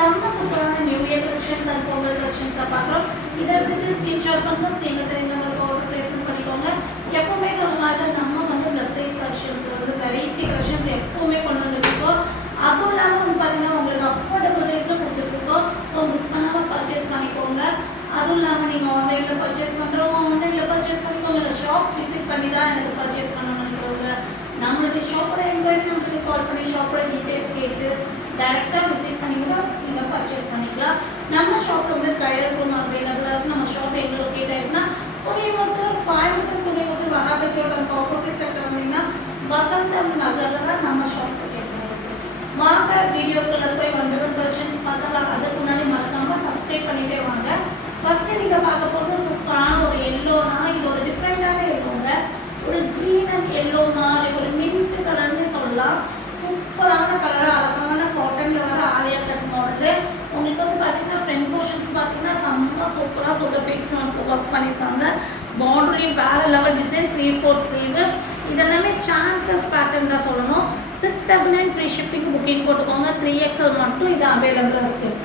செம்ம சூப்பரான new year collections and Pongal கலெக்ஷன்ஸை பார்க்குறோம். இதை பிடிச்சி ஸ்கிரீன்ஷாட் பண்ணுங்க, ஸ்க்ரீனில் தெரிஞ்ச நம்பருக்கு ஆர்டர் ப்ளேஸ்மெண்ட் பண்ணிக்கோங்க. எப்போவுமே சொல்ல மாதிரி நம்ம வந்து ப்ளஸ் சைஸ் கலெக்ஷன்ஸ் வந்து வெரைட்டி கலெக்ஷன்ஸ் எப்போவுமே கொண்டு வந்துருக்கோம். அதுவும் இல்லாமல் வந்து பார்த்தீங்கன்னா உங்களுக்கு அஃபோர்டபுள் ரேட்டில் கொடுத்துட்ருக்கோம். ஸோ மிஸ் பண்ணாமல் பர்ச்சேஸ் பண்ணிக்கோங்க. அதுவும் இல்லாமல் நீங்கள் ஆன்லைனில் பர்ச்சேஸ் பண்ணுறவங்க ஆன்லைனில் பர்ச்சேஸ் பண்ணிக்கோங்க. இல்லை ஷாப் விசிட் பண்ணி தான் எனக்கு பர்ச்சேஸ் பண்ணணும்னு நினைக்கிறவங்க நம்மளுடைய ஷாப்போட என்கொயரிக்கு கால் பண்ணி ஷாப்போட டீட்டெயில்ஸ் கேட்டு டேரெக்டாக விசிட் பண்ணி கூட நீங்கள் பர்ச்சேஸ் பண்ணிக்கலாம். நம்ம ஷாப்பில் வந்து ட்ரையல் ரூம் அவைலபிளாக இருக்குது. நம்ம ஷாப் எங்கே லொக்கேட் ஆகிருக்குன்னா குடியமுத்தூர், கோயம்புத்தூர் குடியமுத்தூர் வகாபத்தியோட ஆப்போசிட் கட்டில் வந்தீங்கன்னா வசந்தம் நகரில் தான் நம்ம ஷாப் லொக்கேட் ஆகிருக்கு. வாங்க வீடியோக்குள்ளே போய் வண்டர்ஃபுல் கலெக்ஷன்ஸ் பார்த்தலாம். அதுக்கு முன்னாடி மறக்காமல் சப்ஸ்கிரைப் பண்ணிகிட்டே வாங்க. ஃபஸ்ட்டு நீங்கள் பார்க்க போகிறது சூப்பரான ஒரு எல்லோனா, இது ஒரு டிஃப்ரெண்ட்டான எல்லோங்க. ஒரு க்ரீன் அண்ட் எல்லோ மாதிரி ஒரு மின்ட் கலர்னு சொல்லலாம். சூப்பரான கலர், அழகான காட்டனில் வர ஆலியா கட் மாடலு. உங்களுக்கு வந்து பார்த்தீங்கன்னா ஃப்ரண்ட் போர்ஷன்ஸ் பார்த்தீங்கன்னா செம்ம சூப்பராக சொதப்பேட் ஸ்டோன்ஸில் ஒர்க் பண்ணியிருக்காங்க. பார்டர்லேயும் வேறு லெவல் டிசைன், 3/4 ஸ்லீவு. இதெல்லாமே சான்சஸ் பேட்டர்ன் தான் சொல்லணும். 699 ஃப்ரீ ஷிப்பிங் புக்கிங் போட்டுக்கோங்க. 3XL மட்டும் இது அவைலபிளாக இருக்குது.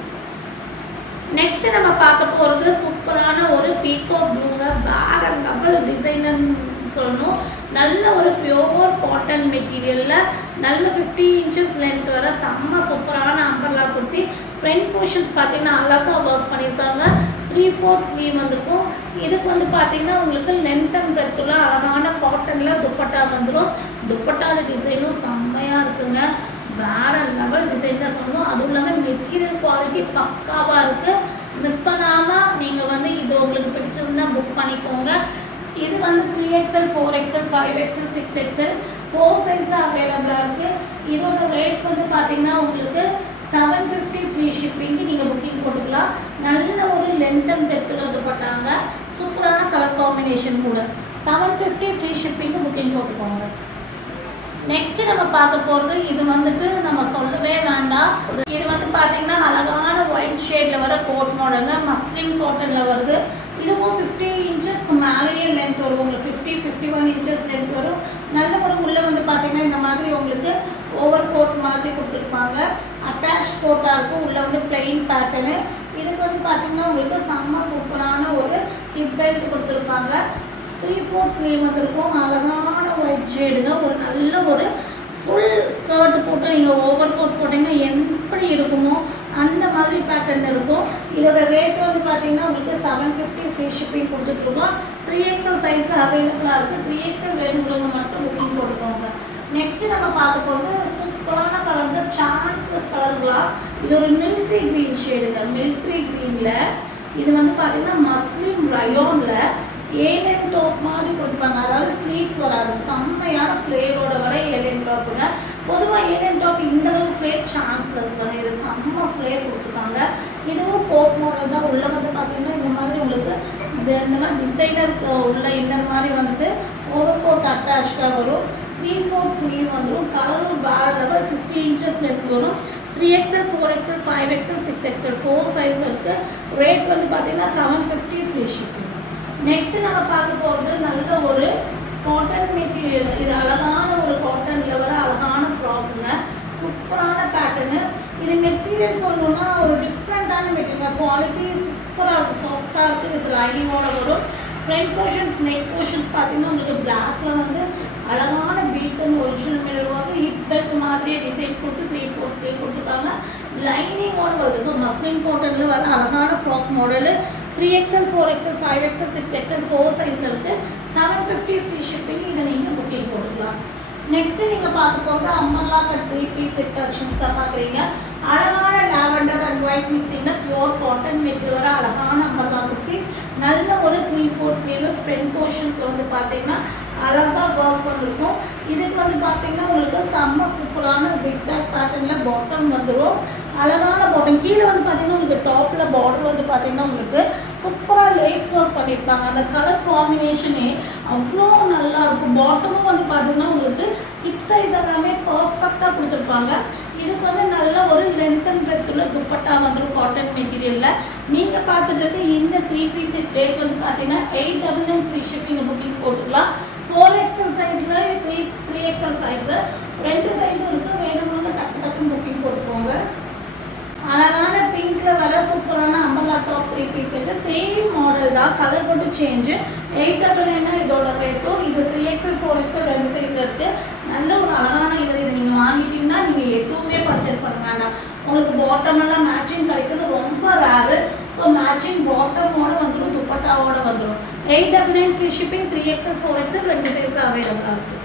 நெக்ஸ்ட் நம்ம பார்க்க போகிறது சூப்பரான ஒரு பீகாக் ப்ளூங்க. வேறு லெவல் டிசைனர்னு சொல்லணும். நல்ல ஒரு பியோர் காட்டன் மெட்டீரியலில் நல்ல 50 inches லென்த் வர செம்ம சூப்பரான அம்பர்லா குர்த்தி. ஃப்ரண்ட் போர்ஷன்ஸ் பார்த்தீங்கன்னா அழகாக ஒர்க் பண்ணியிருக்காங்க. 3/4 ஸ்லீவ் வந்திருக்கும். இதுக்கு வந்து பார்த்தீங்கன்னா உங்களுக்கு லென்த் அண்ட் பிரெத்தில் அழகான காட்டனில் துப்பட்டா வந்துடும். துப்பட்டாவோட டிசைனும் செம்மையாக இருக்குங்க. வேறு லெவல் டிசைன் தான் சொல்லணும். அதுவும் இல்லாமல் மெட்டீரியல் குவாலிட்டி பக்காவாக இருக்குது. மிஸ் பண்ணாமல் நீங்கள் வந்து இது உங்களுக்கு பிடிச்சதுன்னா புக் பண்ணிக்கோங்க. இது வந்து 3XL, 4XL, 5XL, 6XL 4 சைஸில் அவைலபிளாக இருக்குது. இதோட ரேட் வந்து பார்த்தீங்கன்னா உங்களுக்கு 750 ஃப்ரீ ஷிப்பிங்கு நீங்கள் புக்கிங் போட்டுக்கலாம். நல்ல ஒரு லென்த் அண்ட் டெப்த்தில் துப்பட்டாங்க. சூப்பரான கலர் காம்பினேஷன் கூட. 750 ஃப்ரீ ஷிப்பிங்கு புக்கிங் போட்டுக்கோங்க. நெக்ஸ்ட்டு நம்ம பார்க்க போகிறது இது வந்துட்டு நம்ம சொல்லவே வேண்டாம். இது வந்து பார்த்தீங்கன்னா அழகான ஒயிட் ஷேடில் வர கோட் மாடலுங்க. மஸ்லின் காட்டனில் வருது. இதுவும் 50 inchesக்கு மேலேயே லென்த் வரும். உங்களுக்கு 50-51 inches லென்த் வரும். நல்ல ஒரு உள்ளே வந்து பார்த்தீங்கன்னா இந்த மாதிரி உங்களுக்கு ஓவர் கோட் மாதிரி கொடுத்துருப்பாங்க. அட்டாச் கோட்டாக இருக்கும். உள்ளே வந்து பிளெயின் பேட்டர்னு. இதுக்கு வந்து பார்த்தீங்கன்னா உங்களுக்கு செம்ம சூப்பரான ஒரு ஹிப் பெல்ட் கொடுத்துருப்பாங்க. 3/4 ஸ்லீவ் வந்துருக்கும். அழகான ஒயிட் ஷேடுங்க. ஒரு நல்ல ஒரு ஃபுல் ஸ்கர்ட் போட்டு நீங்கள் ஓவர் கோட் போட்டிங்கன்னா எப்படி இருக்குமோ அந்த மாதிரி பேட்டர்ன் இருக்கும். இதோட ரேட் வந்து பார்த்தீங்கன்னா உங்களுக்கு 750 ஃப்ரீ ஷிப்பிங் கொடுத்துட்ருக்கோம். 3XL சைஸில் அவைலபிளாக இருக்குது. 3XL வேணுங்கிறவங்க மட்டும் புக்கிங் போட்டுக்கோங்க. நெக்ஸ்ட்டு நம்ம பார்க்க போகிறது சூப்பரான கலர் வந்து சான்சஸ் கலருங்களா. இது ஒரு மிலிட்ரி க்ரீன் ஷேடுங்க. மிலிட்ரி க்ரீனில் இது வந்து பார்த்தீங்கன்னா மஸ்லின் ரயோனில் ஏலியன் டாப் மாதிரி கொடுத்துருப்பாங்க. அதாவது ஃப்ளீட்ஸ் வராது. செம்மையான ஃப்ளேரோட வர ஏலியன் டாப்புங்க. பொதுவாக ஏலியன் டாப் இந்தளவு ஃப்ளேர் சான்ஸ்லெஸ் தாங்க. இது செம்ம ஃப்ளேர் கொடுத்துருக்காங்க. இதுவும் கோட் மாடல் தான். உள்ளே வந்து பார்த்தீங்கன்னா இந்த மாதிரி உங்களுக்கு இந்த மாதிரி டிசைனர் உள்ள இன்னர் மாதிரி வந்து ஓவர் கோட் அட்டாச்சாக வரும். 3/4 ஸ்லீவ் வந்துடும். கலரும் வேறு லெவல் 50 inches லென்த் வரும். 3XL, 4XL, 5XL, 6XL 4 size இருக்குது. ரேட் வந்து பார்த்தீங்கன்னா 750 ஃப்ரீ ஷிப்பிங். நெக்ஸ்ட்டு நம்ம பார்க்க போகிறது நல்ல ஒரு காட்டன் மெட்டீரியல். இது அழகான ஒரு காட்டனில் வர அழகான ஃப்ராக்குங்க. சூப்பரான பேட்டர்னு. இது மெட்டீரியல் சொல்லணுன்னா ஒரு டிஃப்ரெண்ட்டான மெட்டீரியல். குவாலிட்டி சூப்பராக இருக்குது. சாஃப்டாக இருக்குது. வித் லைனிங்கோட வரும். ஃப்ரண்ட் போர்ஷன்ஸ், நெக் போர்ஷன்ஸ் பார்த்தீங்கன்னா உங்களுக்கு பிளாக்கில் வந்து அழகான beads and original mirror work, hip belt மாதிரியே டிசைன்ஸ் கொடுத்து 3/4 ஸ்லீவ் கொடுத்துருக்காங்க. லைனிங்கோட வருது. ஸோ மஸ்லின் காட்டனில் வர அழகான frock model. 3XL, 4XL, 5XL, 6XL 4 சைஸில் இருக்குது. 750 ஃப்ரீ ஷிப்பிங். இதை நீங்கள் புக்கிங் போட்டுக்கலாம். நெக்ஸ்ட்டு நீங்கள் பார்க்க போகிறது அம்பர்லா கட் 3-piece செட் கலெக்ஷன்ஸாக பார்க்குறீங்க. அழகான லாவெண்டர் அண்ட் ஒயிட் மிக்சிங்கில் பியூர் காட்டன் மெட்டீரியல் வர அழகான அம்பர்லா குர்த்தி. நல்ல ஒரு 3/4 ஸ்லீவ். ஃப்ரண்ட் போர்ஷன்ஸில் வந்து பார்த்தீங்கன்னா அழகாக ஒர்க் வந்திருக்கும். இதுக்கு வந்து பார்த்தீங்கன்னா உங்களுக்கு செம்ம சூப்பரான ஜிக்ஸாக் பேட்டர்னில் பாட்டம் வந்துடும். அழகான பாட்டம். கீழே வந்து பார்த்தீங்கன்னா உங்களுக்கு டாப்பில் பார்டர் வந்து பார்த்தீங்கன்னா உங்களுக்கு சூப்பராக லேஸ் ஒர்க் பண்ணியிருப்பாங்க. அந்த கலர் காம்பினேஷனே அவ்வளோ நல்லாயிருக்கும். பாட்டமும் வந்து பார்த்தீங்கன்னா உங்களுக்கு ஹிப் சைஸ் எல்லாமே பர்ஃபெக்டாக கொடுத்துருப்பாங்க. இதுக்கு வந்து நல்ல ஒரு லென்த் அண்ட் பிரெத் உள்ள துப்பட்டா வந்துடும் காட்டன் மெட்டீரியலில். நீங்கள் பார்த்துட்டு இருக்க இந்த 3-piece செட் ரேட் வந்து பார்த்தீங்கன்னா 899 ஃப்ரீ ஷிப்பிங் புக்கிங் போட்டுக்கலாம். 4XL சைஸில் 3XL சைஸு 2 சைஸும் இருக்குது. வேணும்னா டக்கு டக்குன்னு புக்கிங் போட்டுக்கோங்க. அழகான பீஸ் சேம் மாடல் தான், கலர் மட்டும் சேஞ்சு. 899 இதோட ரேட்டும். இது 3XL 4XL 2 சைஸில் இருக்குது. நல்ல ஒரு அழகான இது நீங்கள் வாங்கிட்டீங்கன்னா நீங்கள் எதுவுமே பர்ச்சேஸ் பண்ண வேண்டாம். உங்களுக்கு பாட்டமெல்லாம் மேட்சிங் கிடைக்கிறது ரொம்ப ரேரு. ஸோ மேட்சிங் பாட்டமோட வந்துடும், துப்பட்டாவோட வந்துடும். 899 ஃப்ரீ ஷிப்பிங். 3XL 4XL 2 சைஸில் அவைலபிளாக இருக்குது.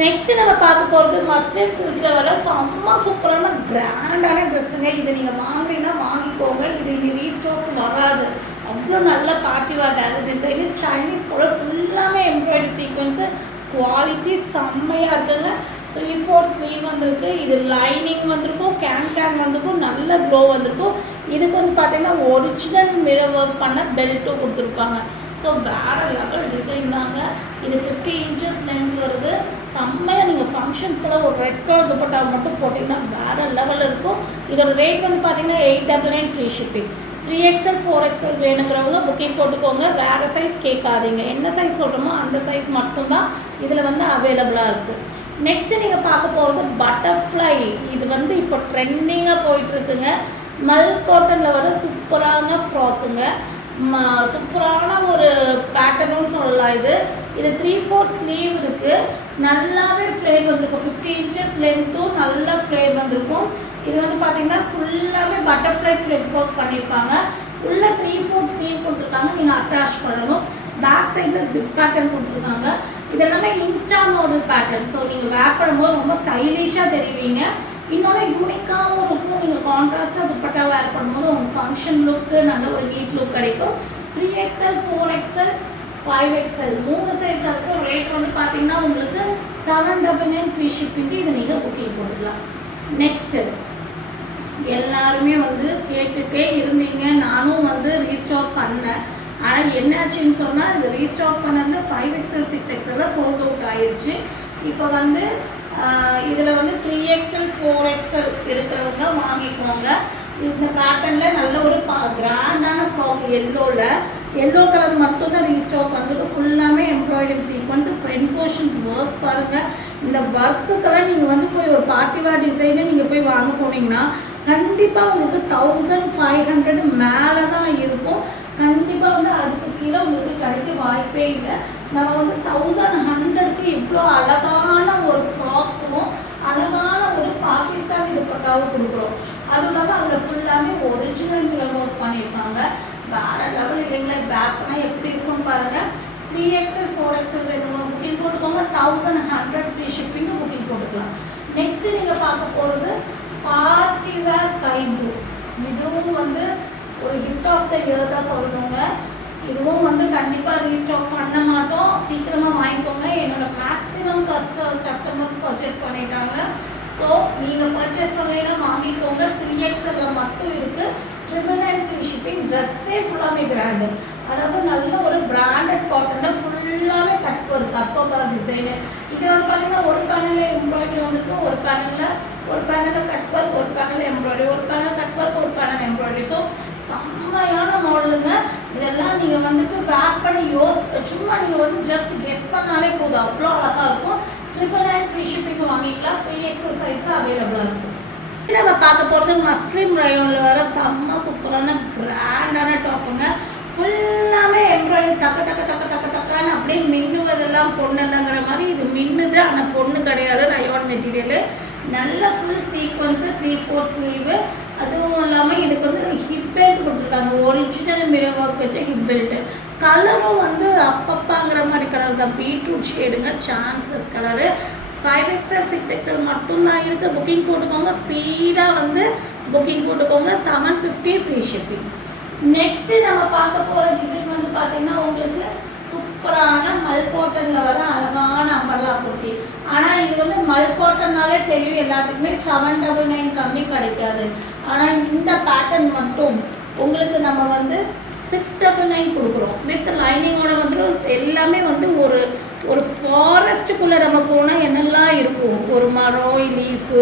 நெக்ஸ்ட்டு நம்ம பார்க்க போகிறது மஸ்லின் சில்கில் வர செம்ம சூப்பரான கிராண்டான ட்ரெஸ்ஸுங்க. இதை நீங்கள் வாங்கினீங்கன்னா வாங்கிக்கோங்க. இது இனி ரீஸ்டாக் வராது. அவ்வளோ நல்ல பார்ட்டி வேர் டிசைனு, சைனீஸ் கூட ஃபுல்லாமே எம்ப்ராய்டரி சீக்வன்ஸு, குவாலிட்டி செம்மையாக இருக்குங்க. 3/4 ஸ்லீவ் வந்திருக்கு. இது லைனிங் வந்திருக்கும், கேன் வந்திருக்கும், நல்ல க்ளோ வந்திருக்கும். இதுக்கு வந்து பார்த்தீங்கன்னா ஒரிஜினல் மிரர் ஒர்க் பண்ண பெல்ட்டும் கொடுத்துருப்பாங்க. ஸோ வேறு லெவல் டிசைன் தாங்க. இது 50 inches லென்த் வருது. செம்மையாக நீங்கள் ஃபங்க்ஷன்ஸ்க்கெல்லாம் ஒரு ரெட் கலர் துப்பட்டா மட்டும் போட்டிங்கன்னா வேறு லெவலில் இருக்கும். இதோட ரேட் வந்து பார்த்தீங்கன்னா 899 ஃப்ரீ ஷிப்பிங். 3XL 4XL வேணுங்கிறவங்க புக்கிங் போட்டுக்கோங்க. வேறு சைஸ் கேட்காதீங்க, என்ன சைஸ் சொல்கிறோமோ அந்த சைஸ் மட்டும்தான் இதில் வந்து அவைலபிளாக இருக்குது. நெக்ஸ்ட்டு நீங்கள் பார்க்க போகிறது பட்டர்ஃப்ளை. இது வந்து இப்போ ட்ரெண்டிங்காக போயிட்டுருக்குங்க. மல் காட்டனில் வர சூப்பரான ஃப்ராக்குங்க. சூப்பரான ஒரு பேட்டர்னுன்னு சொல்லலாம். இது 3/4 ஸ்லீவ் இருக்குது. நல்லாவே ஃப்ளேர் வந்திருக்கும். 50 inches லென்த்தும் நல்ல ஃப்ளேர் வந்திருக்கும். இது வந்து பார்த்திங்கன்னா ஃபுல்லாகவே பட்டர்ஃப்ளை த்ரெட் ஒர்க் பண்ணியிருக்காங்க. உள்ள 3/4 ஸ்லீவ் கொடுத்துருக்காங்க, நீங்கள் அட்டாச் பண்ணணும். பேக் சைடில் ஜிப் பேட்டர்ன் கொடுத்துருக்காங்க. இது எல்லாமே இன்ஸ்டா மாடல் பேட்டர்ன். ஸோ நீங்கள் வேர் பண்ணும்போது ரொம்ப ஸ்டைலிஷாக தெரிவிங்க. இன்னொன்று யூனிக்காகவும் இருக்கும். நீங்கள் கான்ட்ராஸ்ட்டாக துப்பட்டா வேர் பண்ணும்போது உங்கள் ஃபங்க்ஷன் லுக்கு நல்ல ஒரு நீட் லுக் கிடைக்கும். 3XL 4XL 5XL 3 சைஸ் இருக்குது. ரேட் வந்து பார்த்தீங்கன்னா உங்களுக்கு 799 ஃப்ரீ ஷிப்பிங்கு. இது நீங்கள் புக்கிங் போட்டுக்கலாம். நெக்ஸ்ட்டு எல்லாருமே வந்து கேட்டுகிட்டே இருந்தீங்க, நானும் வந்து ரீஸ்டாக் பண்ணேன். ஆனால் என்னாச்சுன்னு சொன்னால் இது ரீஸ்டாக் பண்ணதில் 5XL 6XL சோல்ட் அவுட் ஆயிடுச்சு. இப்போ வந்து இதில் வந்து 3XL 4XL இருக்கிறவங்க வாங்கிக்கோங்க. இந்த பேட்டர்னில் நல்ல ஒரு கிராண்டான ஃப்ராக் எல்லோ கலர் மட்டும்தான் ரீஸ்டாக் வந்துருக்கு. ஃபுல்லாமே embroidery sequence, front portions work பாருங்கள். இந்த ஒர்க்குக்கெல்லாம் நீங்கள் வந்து போய் ஒரு பார்ட்டி வேர் டிசைனை நீங்கள் போய் வாங்க போனீங்கன்னா கண்டிப்பாக உங்களுக்கு 1500 மேலே தான் இருக்கும். கண்டிப்பாக வந்து அதுக்கு கீழே உங்களுக்கு கிடைக்க வாய்ப்பே இல்லை. நம்ம வந்து 1100க்கு இவ்வளோ அழகான ஒரு ஃப்ராக்கும் அழகான ஒரு பாகிஸ்தானி துப்பட்டாவும் கொடுக்குறோம். அதுவும் இல்லாமல் அதில் ஃபுல்லாமே ஒரிஜினல் மிரர் ஒர்க் பண்ணியிருக்காங்க. வேறு லெவல் இல்லைங்களா? வேர் பண்ணால் எப்படி இருக்குன்னு பாருங்கள். 3XL 4XL வேணுமா புக்கிங் போட்டுக்கோங்க. 1100 ஃப்ரீ ஷிப்பிங்கு புக்கிங் போட்டுக்கலாம். நெக்ஸ்ட்டு நீங்கள் பார்க்க போகிறது பார்ட்டி வேர் ஸ்கை ப்ளூ. இதுவும் வந்து ஒரு ஹிட் ஆஃப் த இயர் தான் சொல்லணுங்க. இதுவும் வந்து கண்டிப்பாக ரீஸ்டாக் பண்ண மாட்டோம். சீக்கிரமாக வாங்கிக்கோங்க. என்னோட மேக்ஸிமம் கஸ்டமர்ஸ் பர்ச்சேஸ் பண்ணிட்டாங்க. ஸோ நீங்கள் பர்ச்சேஸ் பண்ணலைன்னா வாங்கிக்கோங்க. 3XL மட்டும் இருக்குது. 999 ஃப்ரீ ஷிப்பிங். ட்ரெஸ்ஸே ஃபுல்லாமே கிராண்டு, அதாவது நல்ல ஒரு பிராண்டட் காட்டனில் ஃபுல்லாமே கட் ஒர்க், அக்கோபார் டிசைனு. இது வந்து பார்த்தீங்கன்னா ஒரு பேனலில் எம்ப்ராய்டரி வந்துருக்கும், ஒரு பேனலில் கட் ஒர்க், ஒரு பேனல் எம்ப்ராய்டரி, ஒரு பேனல் கட் ஒர்க், ஒரு பேனல் எம்ப்ராய்டரி. ஸோ செம்மையான மாடலுங்க. இதெல்லாம் நீங்கள் வந்துட்டு வேர் பண்ணி சும்மா நீங்கள் வந்து ஜஸ்ட் கெஸ் பண்ணாலே போதும், அவ்வளோ அழகாக இருக்கும். 999 ஃப்ரீ ஷிப்பிங் வாங்கிக்கலாம். 3XL சைஸில் அவைலபிளாக இருக்கும். நம்ம பார்க்க போகிறது மஸ்லின் ரயோனில் வர செம்ம சூப்பரான கிராண்டான டாப்புங்க. ஃபுல்லாமே எம்ப்ராய்டரி தக்கான்னு அப்படியே மின்னுவதெல்லாம் பொண்ணுங்கிற மாதிரி இது மின்னுது. ஆனால் பொண்ணு கிடையாது, ரயோன் மெட்டீரியலு. நல்ல ஃபுல் சீக்வன்ஸு, 3/4 ஸ்லீவு. அதுவும் இல்லாமல் இதுக்கு வந்து ஹிப் பெல்ட் கொடுத்துருக்காங்க. ஒரிஜினல் மிரர் ஒர்க் வச்ச ஹிப் பெல்ட்டு. கலரும் வந்து அப்பப்பாங்கிற மாதிரி கலர் தான், beetroot ஷேடுங்க, chanceless colour. 5XL 6XL மட்டும்தான் இருக்குது. புக்கிங் போட்டுக்கோங்க. ஸ்பீடாக வந்து புக்கிங் போட்டுக்கோங்க. 750 ஃப்ரீ ஷிப்பிங். நெக்ஸ்ட்டு நம்ம பார்க்க போகிற டிசைன் வந்து பார்த்திங்கன்னா உங்களுக்கு சூப்பரான மல் காட்டனில் வர அழகான அம்பர்லா குர்த்தி. ஆனால் இது வந்து மல் காட்டன்னாலே தெரியும் எல்லாத்துக்குமே 799 கம்மி கிடைக்காது. ஆனால் இந்த பேட்டர்ன் மட்டும் உங்களுக்கு நம்ம வந்து 699 கொடுக்குறோம். வித் லைனிங்கோட வந்துடும். எல்லாமே வந்து ஒரு ஃபாரஸ்ட்டுக்குள்ளே நம்ம போனால் என்னெல்லாம் இருக்கும், ஒரு மரம், லீஃபு,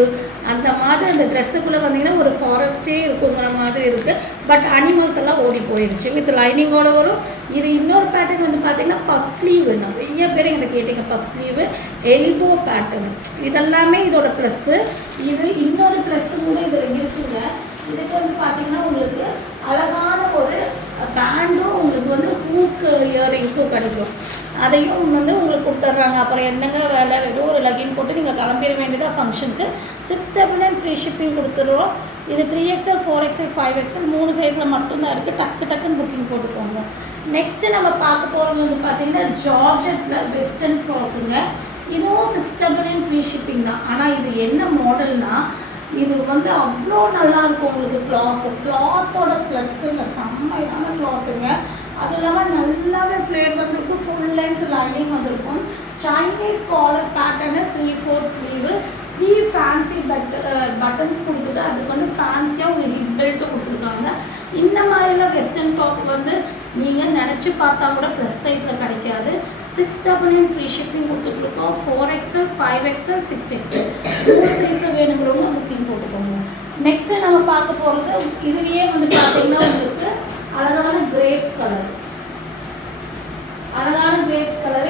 அந்த மாதிரி அந்த ட்ரெஸ்ஸுக்குள்ளே வந்தீங்கன்னா ஒரு ஃபாரஸ்ட்டே இருக்குங்கிற மாதிரி இருக்குது. பட் அனிமல்ஸ் எல்லாம் ஓடி போயிடுச்சு. வித் லைனிங்கோடு வரும். இது இன்னொரு பேட்டர்ன் வந்து பார்த்திங்கன்னா பஃப் ஸ்லீவு. நிறைய பேர் எங்களை கேட்டிங்க பஃப் ஸ்லீவு, எல்போ பேட்டர்னு. இதெல்லாமே இதோட ப்ளஸ்ஸு. இது இன்னொரு ப்ளஸ்ஸு கூட இதில் இருக்குங்க. இதுக்கு வந்து பார்த்தீங்கன்னா உங்களுக்கு அழகான ஒரு பேண்டும் உங்களுக்கு வந்து ஹூக்கு இயரிங்ஸும் கிடைக்கும். அதையும் வந்து உங்களுக்கு கொடுத்துட்றாங்க. அப்புறம் என்னங்க வேலை, வெறும் ஒரு லெகின் போட்டு நீங்கள் கிளம்பிட வேண்டியதாக ஃபங்க்ஷனுக்கு. 699 ஃப்ரீ ஷிப்பிங் கொடுத்துருவோம். இது 3XL 4XL 5XL 3 சைஸில் மட்டும்தான் இருக்குது. டக்குன்னு புக்கிங் போட்டுக்கோங்க. நெக்ஸ்ட்டு நம்ம பார்க்க போகிறது வந்து பார்த்தீங்கன்னா ஜார்ஜெட்டில் வெஸ்டர்ன் ஃப்ராக்குங்க. இதுவும் 699 ஃப்ரீ ஷிப்பிங் தான். ஆனால் இது என்ன மாடல்னால் இது வந்து அவ்வளோ நல்லாயிருக்கும் உங்களுக்கு. கிளாத்தோட ப்ளஸ்ஸுங்க, செம்மையான கிளாத்துங்க. அது இல்லாமல் நல்லாவே ஃப்ளேர் வந்திருக்கும். ஃபுல் லென்த் லைனிங் வந்திருக்கும். சைனீஸ் காலர் பேட்டர்னு 3/4 ஸ்லீவு, 3 ஃபேன்சி பட்டன்ஸ் கொடுத்துட்டு அதுக்கு வந்து ஃபேன்சியாக ஒரு ஹிப் பெல்ட்டு கொடுத்துருக்காங்க. இந்த மாதிரிலாம் வெஸ்டர்ன் டாப் வந்து நீங்கள் நினச்சி பார்த்தா கூட ப்ளஸ் சைஸில் கிடைக்காது. 699 ஃப்ரீ ஷிப்பிங் கொடுத்துட்ருக்கோம். 4XL 5XL 6XL 3 சைஸில் வேணுங்கிறவங்க புக்கிங் போட்டுக்கோங்க. நெக்ஸ்ட்டு நம்ம பார்க்க போகிறது இதுலேயே வந்து பார்த்தீங்கன்னா உங்களுக்கு அழகான கிரேப்ஸ் கலர்.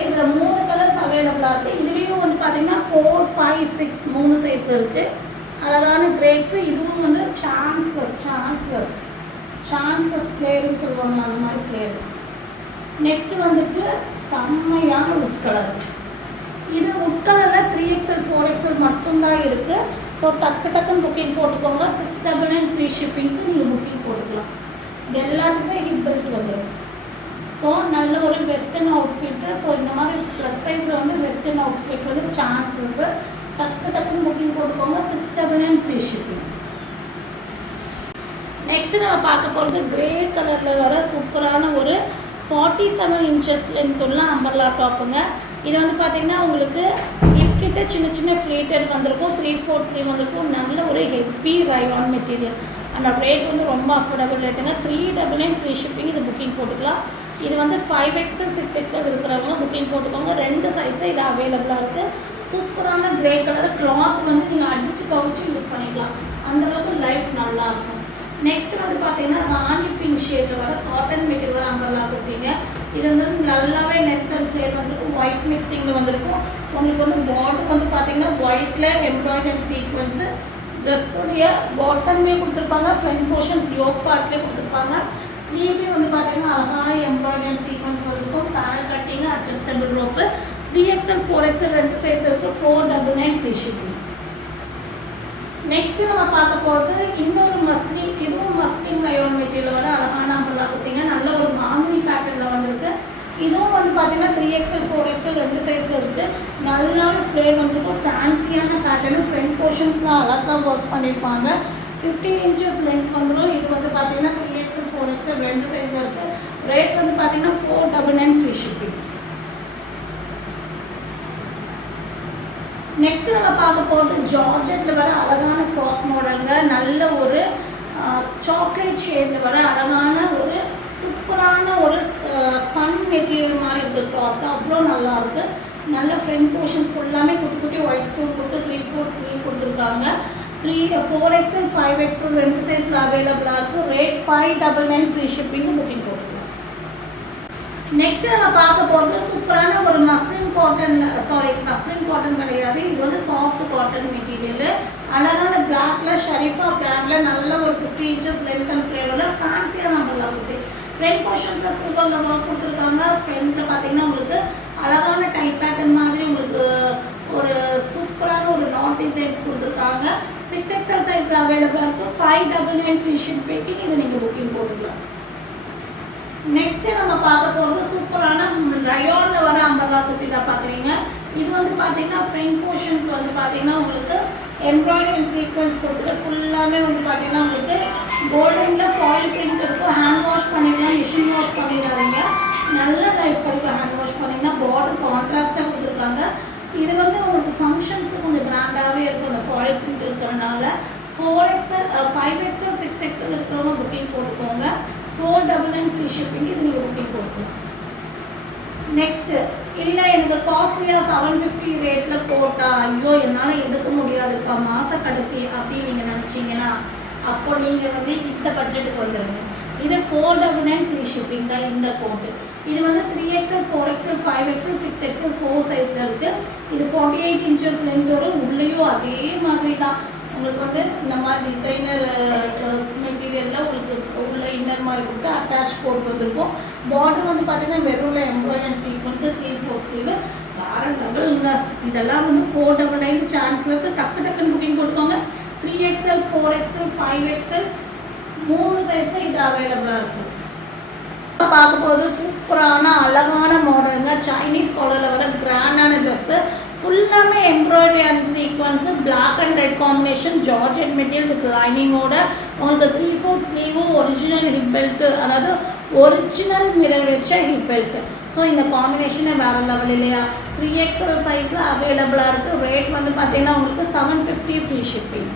இதில் 3 கலர்ஸ் அவைலபிளாக இருக்குது. இதுலேயும் வந்து பார்த்தீங்கன்னா 4, 5, 6 3 சைஸில் இருக்குது. அழகான கிரேப்ஸு. இதுவும் வந்து சான்ஸ்லெஸ் ஃப்ளேருன்னு சொல்லுவாங்க, அந்த மாதிரி ஃப்ளேரு. நெக்ஸ்ட்டு வந்துட்டு செம்மையான உட் கலர். இது உட் கலரில் 3XL 4XL மட்டும்தான் இருக்குது. ஸோ டக்குன்னு புக்கிங் போட்டுக்கோங்க. 699 ஃப்ரீ ஷிப்பிங்க்கு நீங்கள் புக்கிங் போட்டுக்கலாம். இது எல்லாத்துக்குமே ஹிப் பெல்ட் வந்துடும். ஸோ நல்ல ஒரு வெஸ்டர்ன் அவுட்ஃபிட்டு. ஸோ இந்த மாதிரி ப்ளஸ் சைஸில் வந்து வெஸ்டர்ன் அவுட்ஃபிட் வந்து சான்சஸ். டக்குன்னு புக்கிங் போட்டுக்கோங்க. 699 ஃப்ரீ ஷிப்பிங். நெக்ஸ்ட்டு நம்ம பார்க்க போகிறது கிரே கலரில் வர சூப்பரான ஒரு 47 இன்ச்சஸ் லென்த் உள்ள அம்பர்லா டாப்புங்க. இது வந்து பார்த்திங்கன்னா உங்களுக்கு ஹிப்கிட்ட சின்ன ஃப்ளீட்டட் வந்திருக்கும். 3/4 ஸ்லீவ் வந்திருக்கும். நல்ல ஒரு ஹெவி ரயான் மெட்டீரியல். அந்த ரேட் வந்து ரொம்ப அஃபோர்டபுள் ரேட்டுங்க. 399 ஃப்ரீ ஷிப்பிங். இது புக்கிங் போட்டுக்கலாம். இது வந்து 5XL 6XL இருக்கிறவங்க புக்கிங் போட்டுக்கோங்க. 2 சைஸில் இது அவைலபிளாக இருக்குது. சூப்பரான கிரே கலர். கிளாத் வந்து நீங்கள் அடித்து கவிச்சு யூஸ் பண்ணிக்கலாம். அந்தளவுக்கு லைஃப் நல்லாயிருக்கும். நெக்ஸ்ட் வந்து பார்த்தீங்கன்னா ராணி பிங்க் ஷேடில் வர காட்டன் மெட்டீரியல் அம்பர்லா கொடுத்தீங்க. இது வந்து நல்லாவே நெட் அண்ட் ஃப்ளேர் வந்துருக்கும். ஒயிட் மிக்சிங்கில் வந்திருக்கும். உங்களுக்கு வந்து பார்டர் வந்து பார்த்தீங்கன்னா ஒயிட்டில் எம்ப்ராய்டரி சீக்வன்ஸு. ட்ரெஸ்ஸுடைய பாட்டம்லேயே கொடுத்துருப்பாங்க. ஃப்ரண்ட் போர்ஷன்ஸ் யோக் பார்ட்லேயே கொடுத்துருப்பாங்க. ஸ்லீவ்லேயும் வந்து பார்த்தீங்கன்னா அழகான எம்ப்ராய்டரி சீக்வன்ஸ் வந்திருக்கும். பேனல் கட்டிங்கு, அட்ஜஸ்டபிள் ரோப்பு. 3XL 4XL 2 சைஸில் இருக்குது. 499 ஃப்ரீ ஷிப்பிங். நெக்ஸ்ட்டு நம்ம பார்க்க போகிறது இன்னொரு மஸ்லின். இதுவும் மஸ்லின் ரயோன் மெட்டீரியல் வர அழகான அம்பர்லா கொடுத்தீங்க. நல்ல ஒரு மாமினி பேட்டர்னில் வந்துருக்கு. இதுவும் வந்து பார்த்தீங்கன்னா 3XL 4XL 2 சைஸில் இருக்குது. நல்லாவே ஃப்ளேர் வந்துருக்கும். ஃபேன்சியான பேட்டர்னு. ஃப்ரண்ட் போர்ஷன்ஸ்லாம் அழகாக ஒர்க் பண்ணியிருப்பாங்க. 50 இன்ச்சஸ் லென்த் வந்துடும். இது வந்து பார்த்தீங்கன்னா 3XL 4XL 2 சைஸில் இருக்குது. ரேட் வந்து பார்த்தீங்கன்னா 499 ஃப்ரீ ஷிப்பிங். நெக்ஸ்ட்டு நம்ம பார்க்க போகிறது ஜார்ஜெட்டில் வர அழகான ஃப்ராக் மாடலுங்க. நல்ல ஒரு சாக்லேட் ஷேடில் வர அழகான ஒரு சூப்பரான ஒரு ஸ்பன் மெட்டீரியல் மாதிரி இருக்குது. கிளாத் அவ்வளோ நல்லாயிருக்கு. நல்ல ஃப்ரண்ட் போர்ஷன்ஸ் ஃபுல்லாமே குட்டி ஒயிட் ஸ்டோன் கொடுத்து 3/4 ஸ்லீவ் கொடுத்துருக்காங்க. 4XL 5XL 2 சைஸில் அவைலபிளாக இருக்குது. ரேட் 599 ஃப்ரீ ஷிப்பிங்கு புக்கிங் போட்டுக்கலாம். நெக்ஸ்ட்டு நம்ம பார்க்க போகிறது சூப்பரான ஒரு மஸ்லின் காட்டன் கிடையாது. இது வந்து சாஃப்ட் காட்டன் மெட்டீரியல். அழகான பிளாக்ல ஷரீஃபா பிராண்டில் நல்ல ஒரு 50 இன்ச்சஸ் லென்த் அண்ட் ஃப்ளேவரில் ஃபேன்சியாக நம்மளா கொடுத்து ஃப்ரண்ட் போர்ஷன்ஸில் சில்வரில் ஒர்க் கொடுத்துருக்காங்க. ஃப்ரண்ட்டில் பார்த்தீங்கன்னா உங்களுக்கு அழகான டைப் பேட்டர்ன் மாதிரி உங்களுக்கு ஒரு சூப்பரான ஒரு நாட் டிசைன்ஸ் கொடுத்துருக்காங்க. 6XL சைஸில் அவைலபிளாக இருக்கும். 599 ஃப்ரீ ஷிப்பிங். இது நீங்கள் புக்கிங் போட்டுக்கலாம். நெக்ஸ்ட்டு நம்ம பார்க்க போகிறது சூப்பரான ரயானில் வர அம்பர்லா குர்த்தி தான் பார்க்குறீங்க. இது வந்து பார்த்தீங்கன்னா ஃப்ரண்ட் போர்ஷன்ஸ் வந்து பார்த்தீங்கன்னா உங்களுக்கு எம்ப்ராய்டரி சீக்வன்ஸ் கொடுத்துட்டு ஃபுல்லாமே வந்து பார்த்தீங்கன்னா உங்களுக்கு கோல்டனில் ஃபாயில் பிரிண்ட் இருக்கும். ஹேண்ட் வாஷ் பண்ணிக்கலாம். மிஷின் வாஷ் பண்ணிடாதீங்க. நல்ல லைஃப் கிடைக்கும். ஹேண்ட் வாஷ் பண்ணிங்கன்னா பார்டர் கான்ட்ராஸ்ட்டாக கொடுத்துருக்காங்க. இது வந்து உங்களுக்கு ஃபங்க்ஷன்ஸ்க்கு கொஞ்சம் கிராண்டாகவே இருக்கும். அந்த ஃபாயில் பிரிண்ட் இருக்கிறனால 4XL 5XL 6XL இருக்கிறவங்க புக்கிங் போட்டுக்கோங்க. 499 ஃப்ரீ ஷிப்பிங். இது நீங்கள் புக்கிங் போட்டுக்கலாம். நெக்ஸ்ட்டு இல்லை எனக்கு காஸ்ட்லியாக 750 ரேட்டில் போட்டால் ஐயோ என்னால் எடுக்க முடியாதுக்கா மாத கடைசி அப்படின்னு நீங்கள் நினச்சிங்கன்னா அப்போ நீங்கள் வந்து இந்த பட்ஜெட்டுக்கு வந்துடுங்க. இது 499 ஃப்ரீ ஷிப்பிங் தான் இந்த கோட்டு. இது வந்து 3XL 4XL 5XL 6XL 4 சைஸில் இருக்குது. இது 48 இன்ச்சஸ் லென்த் வரும். உள்ளேயும் அதே மாதிரி தான் உங்களுக்கு வந்து இந்த மாதிரி டிசைனர் மெட்டீரியலில் உங்களுக்கு உள்ள இன்னர் மாதிரி கொடுத்து அட்டாச் போட்டு வந்திருக்கும். பார்டர் வந்து பார்த்தீங்கன்னா வெறும் எம்ப்ராய்டரி சீக்வன்ஸு 3/4 ஸ்லீவு வேறு லெவலுங்க. இதெல்லாம் வந்து 499 சான்ஸ்லெஸ். டக்குன்னு புக்கிங் போட்டுக்கோங்க. 3XL 4XL 5XL 3 சைஸில் இது அவைலபிளாக இருக்குது. பார்க்க போது சூப்பரான அழகான மாடலுங்க. சைனீஸ் காலரில் வர கிராண்டான ட்ரெஸ்ஸு ஃபுல்லாமே embroidery and sequence black and red combination georgette material with லைனிங்கோட உங்களுக்கு 3/4 ஸ்லீவும் ஒரிஜினல் ஹிப் பெல்ட்டு, அதாவது ஒரிஜினல் மிரர் வச்ச ஹிப் பெல்ட்டு. ஸோ இந்த காம்பினேஷனே வேறு லெவல் இல்லையா? 3XL சைஸில் அவைலபிளாக இருக்குது. ரேட் வந்து பார்த்தீங்கன்னா உங்களுக்கு 750 ஃப்ரீ ஷிப்பிங்.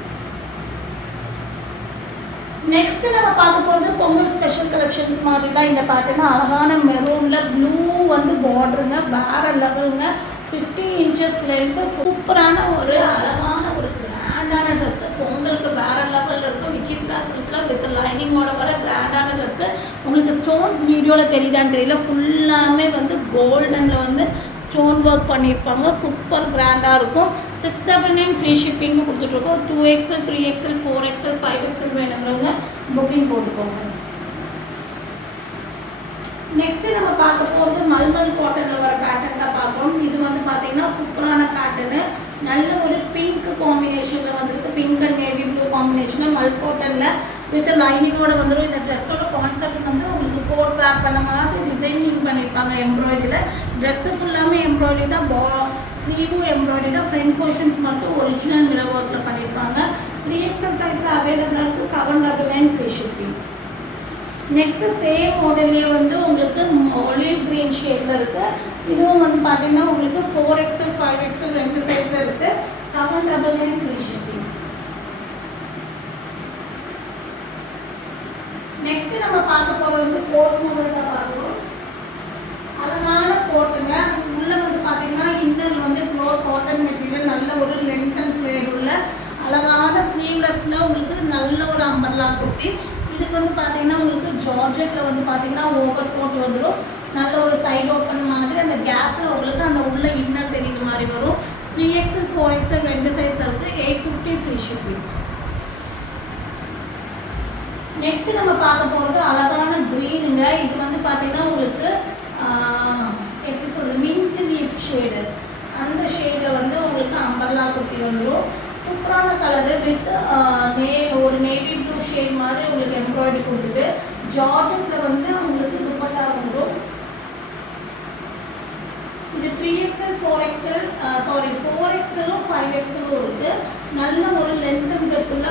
நெக்ஸ்ட் நம்ம பார்க்க போகிறது பொங்கல் ஸ்பெஷல் கலெக்ஷன்ஸ் மாதிரி தான். இந்த பேட்டர்னா அழகான மெரூனில் ப்ளூ வந்து பார்டருங்க, வேறு லெவலுங்க. 50 inches லென்த்து, சூப்பரான ஒரு அழகான ஒரு கிராண்டான ட்ரெஸ்ஸு. பொங்கலுக்கு வேறு லெவலில் இருக்கும். விசித்ரா சில்கில் வித் லைனிங்கோட வர கிராண்டான ட்ரெஸ்ஸு. உங்களுக்கு ஸ்டோன்ஸ் வீடியோவில் தெரியுதான்னு தெரியல, ஃபுல்லாமே வந்து கோல்டனில் வந்து ஸ்டோன் ஒர்க் பண்ணியிருப்பாங்க. சூப்பர் கிராண்டாக இருக்கும். 699 ஃப்ரீ ஷிப்பிங்கு கொடுத்துட்ருக்கோம். 2XL 3XL 4XL 5XL வேணுங்கிறவங்க புக்கிங் போட்டுக்கோங்க. நெக்ஸ்ட்டு நம்ம பார்க்க போகிறது மல்மல் காட்டனில் வர பேட்டர்ன் தான் பார்க்குறோம். இது வந்து பார்த்திங்கன்னா சூப்பரான பேட்டர்னு, நல்ல ஒரு பிங்க் காம்பினேஷனில் வந்துருக்கு. பிங்க் அண்ட் நேவி ப்ளூ காம்பினேஷனில் மல் காட்டனில் வித் லைனிங்கோடு வந்துடும். இந்த ட்ரெஸ்ஸோட கான்செப்ட் வந்து உங்களுக்கு கோட் வேர் பண்ண மாதிரி டிசைனிங் பண்ணியிருப்பாங்க எம்ப்ராய்டரியில். ட்ரெஸ்ஸு ஃபுல்லாமே எம்ப்ராய்டரி தான், ஸ்லீவும் எம்ப்ராய்டரி தான். ஃப்ரண்ட் போர்ஷன்ஸ் மட்டும் ஒரிஜினல் மிரர் ஒர்க்கில் பண்ணியிருப்பாங்க. 3XL சைஸில் அவைலபிளாக இருக்குது. 799 ஃப்ரீ ஷிப்பிங். நெக்ஸ்ட்டு சேம் மாடல்லே வந்து உங்களுக்கு ஒலிவ் க்ரீன் ஷேடில் இருக்குது. இதுவும் வந்து பார்த்திங்கன்னா உங்களுக்கு 4XL 5XL 2 சைஸில் இருக்குது. 799 ஃப்ரீ ஷிப்பிங். நெக்ஸ்ட்டு நம்ம பார்க்க போகிறது வந்து கோட் மாடல் தான் பார்க்குறோம். அழகான கோட்டுங்க. உள்ளே வந்து பார்த்திங்கன்னா இன்னர் வந்து ப்ளோர் காட்டன் மெட்டீரியல், நல்ல ஒரு லென்த் அண்ட் ஃப்ளேர் உள்ள அழகான ஸ்லீவ்லெஸ்ஸில் உங்களுக்கு நல்ல ஒரு அம்பர்லா குர்த்தி. இதுக்கு வந்து பார்த்திங்கன்னா உங்களுக்கு ஜார்ஜெட்டில் வந்து பார்த்திங்கன்னா ஓவர் கோட் வந்துடும். நல்ல ஒரு சைடு ஓப்பன் மாதிரி அந்த கேப்பில் உங்களுக்கு அந்த உள்ள இன்னர் தெரியுற மாதிரி வரும். 3XL 4XL 2 சைஸில் இருக்குது. 850 ஃப்ரீ ஷிப்பிங். நெக்ஸ்ட்டு நம்ம பார்க்க போகிறது அழகான க்ரீனுங்க. இது வந்து பார்த்திங்கன்னா உங்களுக்கு எப்படி சொல்கிறது, மின்ட் லீஃப் ஷேடு, அந்த ஷேடில் வந்து உங்களுக்கு அம்பர்லா குர்த்தி வந்துடும். சூப்பரான கலரு வித் ஒரு நேவி ப்ளூ ஷேட் மாதிரி உங்களுக்கு எம்ப்ராய்டரி கொடுத்துட்டு ஜார்ஜெட்டில் வந்து உங்களுக்கு துப்பட்டா வந்துடும். இது 3XL 4XL 4XLும் 5XLும் இருக்குது. நல்ல ஒரு லென்த் விடத்துல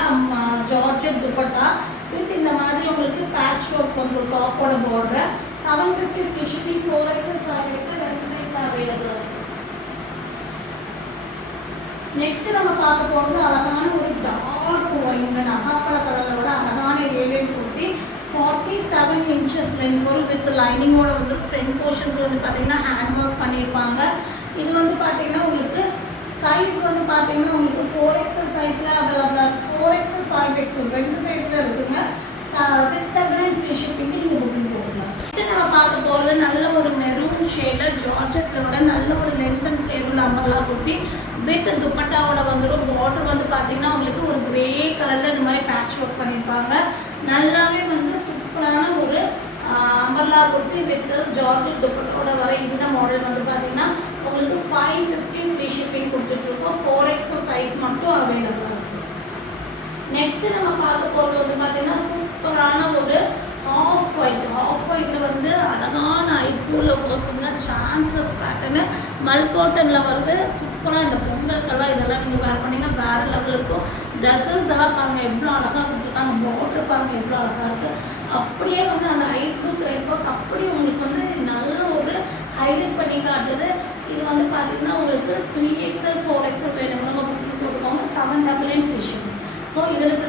ஜார்ஜெட் துப்பட்டா வித் இந்த மாதிரி உங்களுக்கு பேட்ச் ஒர்க் வந்துடும். டாப்போட border 750 free shipping. 4XL 5XL 2 சைஸில் அவைலபிளாக இருக்குது. நெக்ஸ்ட்டு நம்ம பார்க்க போகிறது அழகான ஒரு டார்க் ஒயிங்க, நகாப்பழ கலரில் விட அழகான ஏலியன் குர்த்தி. 47 inches லென்த் வரும் வித் லைனிங்கோட வந்து ஃப்ரண்ட் போர்ஷன்ஸில் வந்து பார்த்திங்கன்னா ஹேண்ட் ஒர்க் பண்ணியிருப்பாங்க. இது வந்து பார்த்திங்கன்னா உங்களுக்கு சைஸ் வந்து பார்த்திங்கன்னா உங்களுக்கு 4XL சைஸில் அவைலபிளாக இருக்குது. 4XL 5XL 2 சைஸில் இருக்குதுங்க. 699 ஃப்ரீ ஷிப்பிங்கு நீங்கள் புக்கிங் போடலாம். நெக்ஸ்ட்டு நம்ம பார்க்க போகிறது நல்ல ஒரு மெரூன் ஷேடில் ஜார்ஜெட்டில் வர நல்ல ஒரு லென்த் அண்ட் ஃப்ளேர் உள்ள அம்பர்லா குர்த்தி வித் துப்பட்டாவோட வந்துடும். பார்டர் வந்து பார்த்திங்கன்னா உங்களுக்கு ஒரு கிரே கலரில் இந்த மாதிரி பேட்ச் ஒர்க் பண்ணியிருப்பாங்க. நல்லாவே வந்து சூப்பரான ஒரு அம்பர்லா குர்த்தி வித் ஜார்ஜெட் துப்பட்டாவோட வர இந்த மாடல் வந்து பார்த்திங்கன்னா உங்களுக்கு 550 ஃப்ரீ ஷிப்பிங் கொடுத்துட்ருக்கோம். 4XL சைஸ் மட்டும் அவைலபிளாக இருக்குது. நெக்ஸ்ட்டு நம்ம பார்க்க போகிறது வந்து பார்த்திங்கன்னா சூப்பரான ஒரு ஆஃப் ஒயிட்டில் வந்து அழகான ஐஸ்கூலில் ஒர்க்குங்க. சான்ஸ்லெஸ் பேட்டர்னு மல் காட்டனில் வருது. சூப்பராக இந்த பொங்கலுக்கெல்லாம் இதெல்லாம் நீங்கள் வேர் பண்ணிங்கன்னா வேறு லெவலில் இருக்கும். ட்ரெஸ்ஸஸ் எல்லாம் பாருங்கள் எவ்வளோ அழகாக கொடுத்துருக்காங்க. பார்டர் பாருங்கள் எவ்வளோ அழகாக இருக்குது. அப்படியே வந்து அந்த ஐஸ் ப்ளூ த்ரெட் ஒர்க் அப்படியே உங்களுக்கு வந்து நல்ல ஒரு ஹைலைட் பண்ணி காட்டுது. இது வந்து பார்த்திங்கன்னா உங்களுக்கு 3XL 4XL வேணுங்க. நம்ம புக்கிங் போட்டுக்கோங்க. 799 ஃப்ரீ ஷிப்பிங். ஸோ இதில்